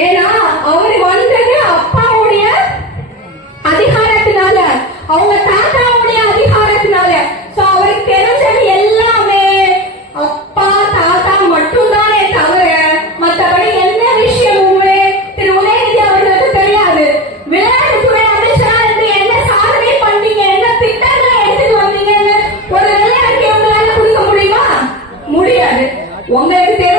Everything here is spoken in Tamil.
ஏன்னா அவரு வந்தது அப்பாவுடைய அதிகாரத்தினால, அவங்க தாத்தாவுடைய அதிகாரத்தினால. சோ அவருக்கு தெரிஞ்சது எல்லாமே அப்பா தாத்தா மட்டும்தானே தவிர மற்றபடி எந்த விஷயமுமே திரு உதயநிதி அவர்களுக்கு தெரியாது. விளையாட்டுத்துறை அமைச்சரா இருந்து என்ன சாதனை பண்ணீங்க, என்ன திட்டங்களை எடுத்துட்டு வந்தீங்கன்னு ஒரு விளையாட்டு உங்களால கொடுக்க முடியுமா? முடியாது. உங்களுக்கு